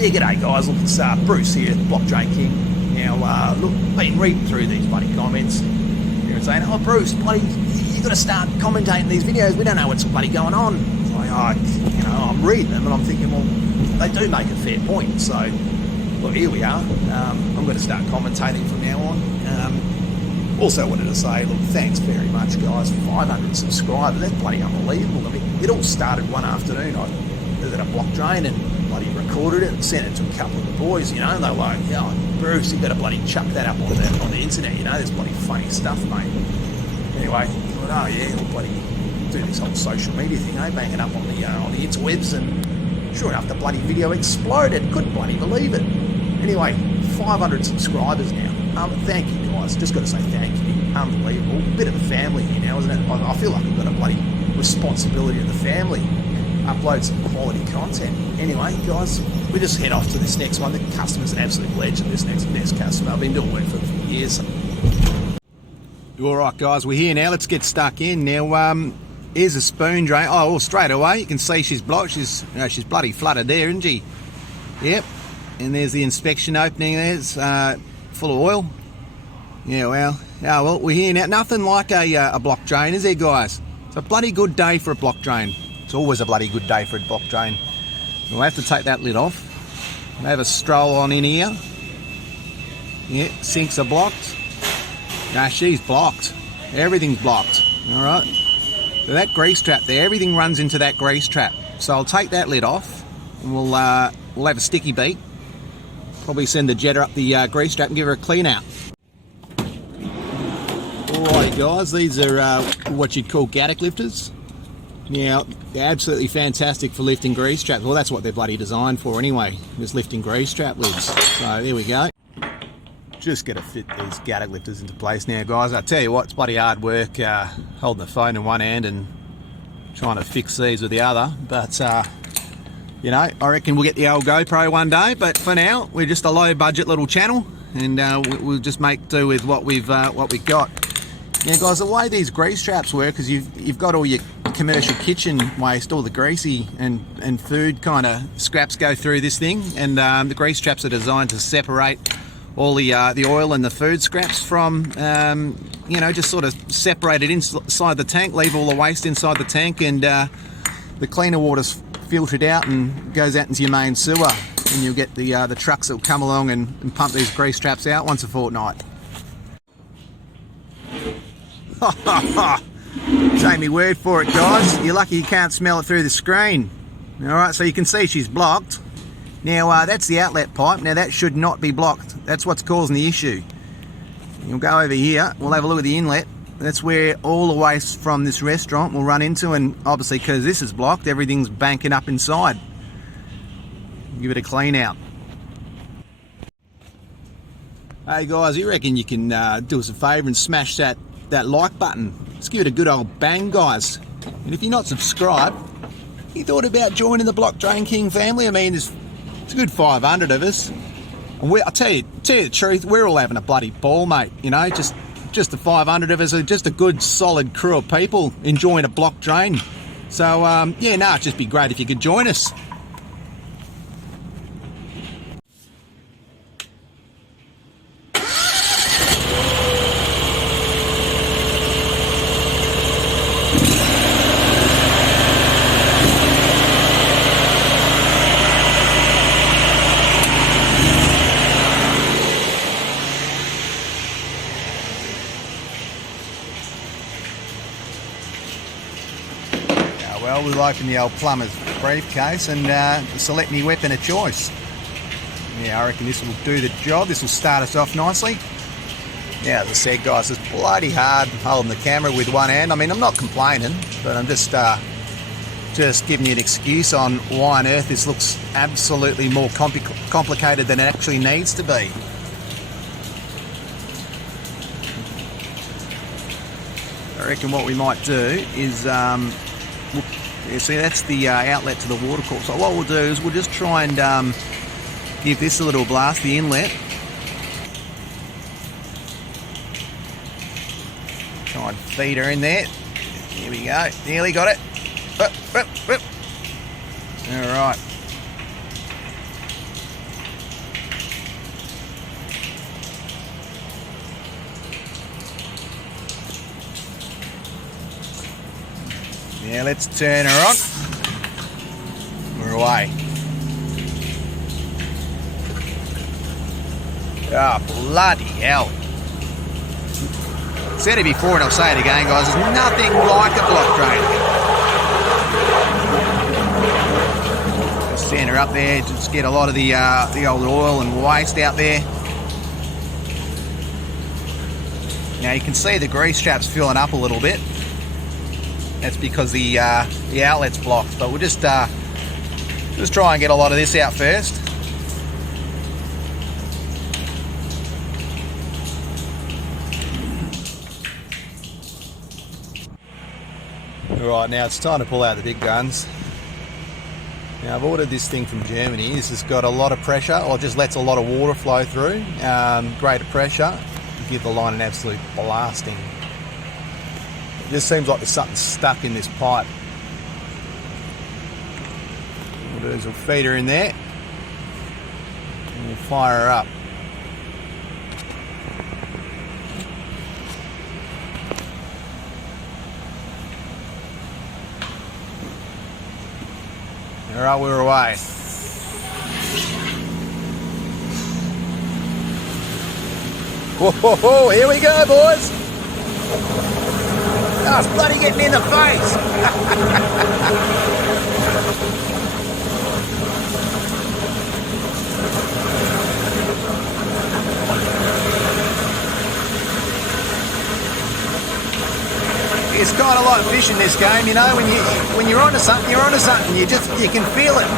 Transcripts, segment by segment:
Yeah, g'day guys, look, it's Bruce here, Blockchain King. Now, look, been reading through these bloody comments. You're saying, oh Bruce, bloody, you got to start commentating these videos, we don't know what's bloody going on. It's like, I'm reading them and I'm thinking, well, they do make a fair point, so, look, here we are. I'm going to start commentating from now on. Also wanted to say, look, thanks very much guys, 500 subscribers, that's bloody unbelievable. I mean, it all started one afternoon. I was at a blockchain and bloody recorded it and sent it to a couple of the boys, and they were like, yeah, Bruce, you better bloody chuck that up on the internet, there's bloody funny stuff, mate. Anyway, I thought, oh yeah, I'll bloody do this whole social media thing, bang it up on the interwebs, and sure enough, the bloody video exploded. Couldn't bloody believe it. Anyway, 500 subscribers now. Thank you guys, just got to say thank you, unbelievable. Bit of a family here now, isn't it? I feel like I've got a bloody responsibility of the family. Upload some quality content. Anyway, guys, we just head off to this next one. The customer's an absolute legend, this next customer. I've been doing work for years. All right, guys, we're here now. Let's get stuck in. Now, here's a spoon drain. Oh, well, straight away, you can see she's blocked. She's bloody flooded there, isn't she? Yep. And there's the inspection opening. There's full of oil. Yeah, well, we're here now. Nothing like a block drain, is there, guys? It's a bloody good day for a block drain. It's always a bloody good day for a block drain. We'll have to take that lid off. We'll have a stroll on in here. Yeah, sinks are blocked. No, she's blocked. Everything's blocked. All right. So that grease trap there, everything runs into that grease trap. So I'll take that lid off, and we'll have a sticky beat. Probably send the jetter up the grease trap and give her a clean out. Alright guys, these are what you'd call Gatic lifters. Now, they're absolutely fantastic for lifting grease traps. Well, that's what they're bloody designed for anyway, just lifting grease trap lids. So there we go. Just got to fit these Gatic lifters into place now, guys. I tell you what, it's bloody hard work holding the phone in one hand and trying to fix these with the other. But, I reckon we'll get the old GoPro one day. But for now, we're just a low-budget little channel, and we'll just make do with what we've got. Now, guys, the way these grease traps work is you've got all your commercial kitchen waste, all the greasy and food kind of scraps go through this thing, and the grease traps are designed to separate all the oil and the food scraps from, just sort of separate it inside the tank, leave all the waste inside the tank, and the cleaner water's filtered out and goes out into your main sewer, and you'll get the trucks that will come along and pump these grease traps out once a fortnight. Take me word for it, guys. You're lucky you can't smell it through the screen. Alright, so you can see she's blocked. Now, that's the outlet pipe. Now, that should not be blocked. That's what's causing the issue. You'll go over here. We'll have a look at the inlet. That's where all the waste from this restaurant will run into, and obviously, because this is blocked, everything's banking up inside. Give it a clean out. Hey, guys, you reckon you can do us a favour and smash that like button? Let's give it a good old bang, guys. And if you're not subscribed, you thought about joining the Blockchain King family? I mean, it's a good 500 of us. And I'll tell you the truth, we're all having a bloody ball, mate. Just the 500 of us are just a good, solid crew of people enjoying a block drain. So, it'd just be great if you could join us. Well, we'll open the old plumber's briefcase and select me weapon of choice. Yeah, I reckon this will do the job. This will start us off nicely. Yeah, as I said, guys, it's bloody hard holding the camera with one hand. I mean, I'm not complaining, but I'm just giving you an excuse on why on earth this looks absolutely more complicated than it actually needs to be. I reckon what we might do is see, that's the outlet to the water course. So what we'll do is we'll just try and give this a little blast, the inlet. Try and feed her in there. Here we go. Nearly got it. Alright. Now let's turn her on. We're away. Ah, bloody hell. Said it before and I'll say it again, guys. There's nothing like a block drain. Just sand her up there, just get a lot of the old oil and waste out there. Now you can see the grease trap's filling up a little bit. That's because the outlet's blocked. But we'll just try and get a lot of this out first. Alright, now it's time to pull out the big guns. Now I've ordered this thing from Germany. This has got a lot of pressure, or just lets a lot of water flow through. Greater pressure, give the line an absolute blasting. It just seems like there's something stuck in this pipe. What we'll do is we'll feed her in there and we'll fire her up. Alright, we're away. Whoa, whoa, whoa, here we go, boys. Oh, it's bloody getting in the face. It's kind of like fishing, this game, you know. When you're onto something, you're onto something. You can feel it.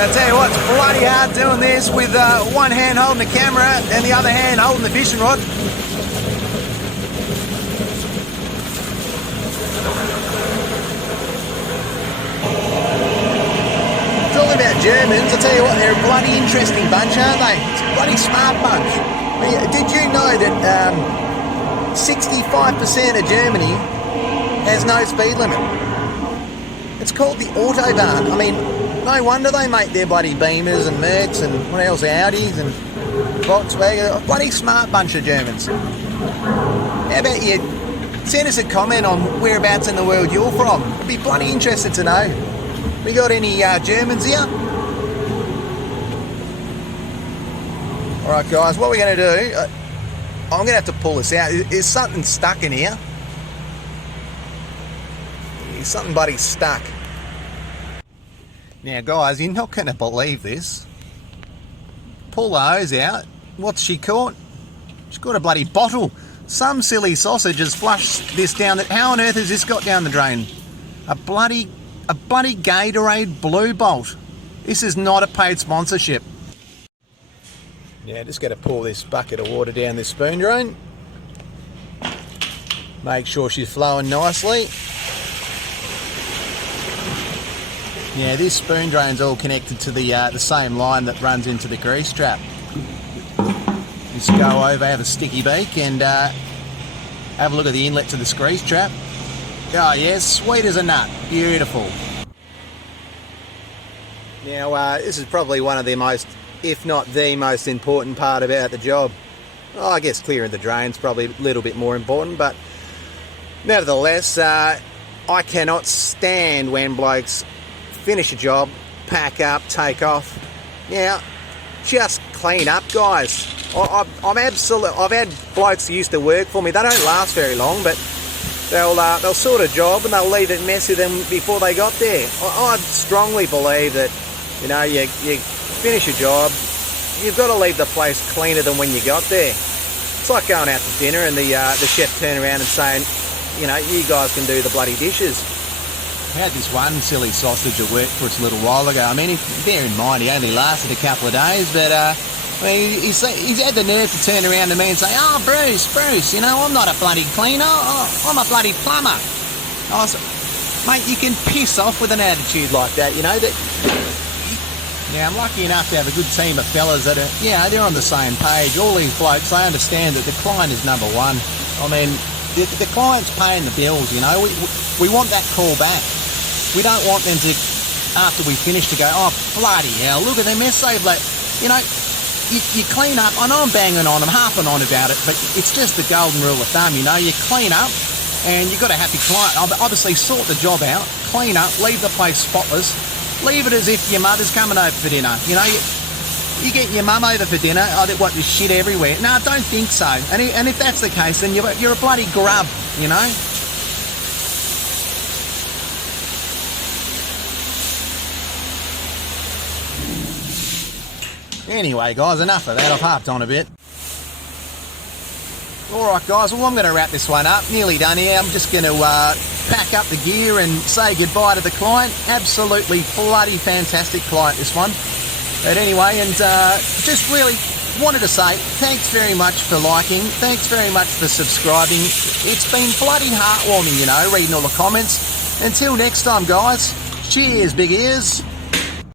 I'll tell you what, it's bloody hard doing this with one hand holding the camera and the other hand holding the fishing rod. Talking about Germans, I tell you what, they're a bloody interesting bunch, aren't they? It's a bloody smart bunch. Did you know that 65% of Germany has no speed limit? It's called the Autobahn. I mean, no wonder they make their bloody Beamers and Mercs and what else, Audis and Volkswagen. A bloody smart bunch of Germans. How about you send us a comment on whereabouts in the world you're from? I'd be bloody interested to know. We got any Germans here? Alright guys, what we're going to do, I'm going to have to pull this out. Is something stuck in here? Is something bloody stuck. Now guys, you're not going to believe this. Pull the hose out. What's she caught? She's got a bloody bottle. Some silly sausage has flushed this down. How on earth has this got down the drain? A bloody Gatorade Blue Bolt. This is not a paid sponsorship. Now just got to pour this bucket of water down this spoon drain. Make sure she's flowing nicely. Now this spoon drain's all connected to the same line that runs into the grease trap. Just go over, have a sticky beak and have a look at the inlet to this grease trap. Oh yeah, sweet as a nut, beautiful. Now this is probably one of the most, if not the most important part about the job. Oh, I guess clearing the drain's probably a little bit more important, but nevertheless, I cannot stand when blokes finish a job, pack up, take off. Now, just clean up, guys. I've had blokes who used to work for me. They don't last very long, but they'll sort a job and they'll leave it messy them before they got there. I strongly believe that, you know, you finish a job, you've got to leave the place cleaner than when you got there. It's like going out to dinner and the chef turn around and saying, you know, you guys can do the bloody dishes. I had this one silly sausage that worked for us a little while ago. I mean, bear in mind, he only lasted a couple of days, but I mean, he's had the nerve to turn around to me and say, "Oh, Bruce, you know, I'm not a bloody cleaner, I'm a bloody plumber." I was, mate, you can piss off with an attitude like that, you know. Now, I'm lucky enough to have a good team of fellas that are, yeah, they're on the same page. All these blokes, they understand that the client is number one. I mean, the client's paying the bills, you know. We want that call back. We don't want them to, after we finish, to go, "Oh, bloody hell, look at the mess they've let." You know, you clean up. I know I'm banging on, I'm harping on about it, but it's just the golden rule of thumb, you know. You clean up, and you've got a happy client. Obviously, sort the job out, clean up, leave the place spotless, leave it as if your mother's coming over for dinner. You know, you get your mum over for dinner, what, there's shit everywhere. No, don't think so. And if that's the case, then you're a bloody grub, you know? Anyway, guys, enough of that. I've harped on a bit. Alright, guys, well, I'm going to wrap this one up. Nearly done here. I'm just going to pack up the gear and say goodbye to the client. Absolutely bloody fantastic client, this one. But anyway, and just really wanted to say thanks very much for liking. Thanks very much for subscribing. It's been bloody heartwarming, you know, reading all the comments. Until next time, guys. Cheers, big ears.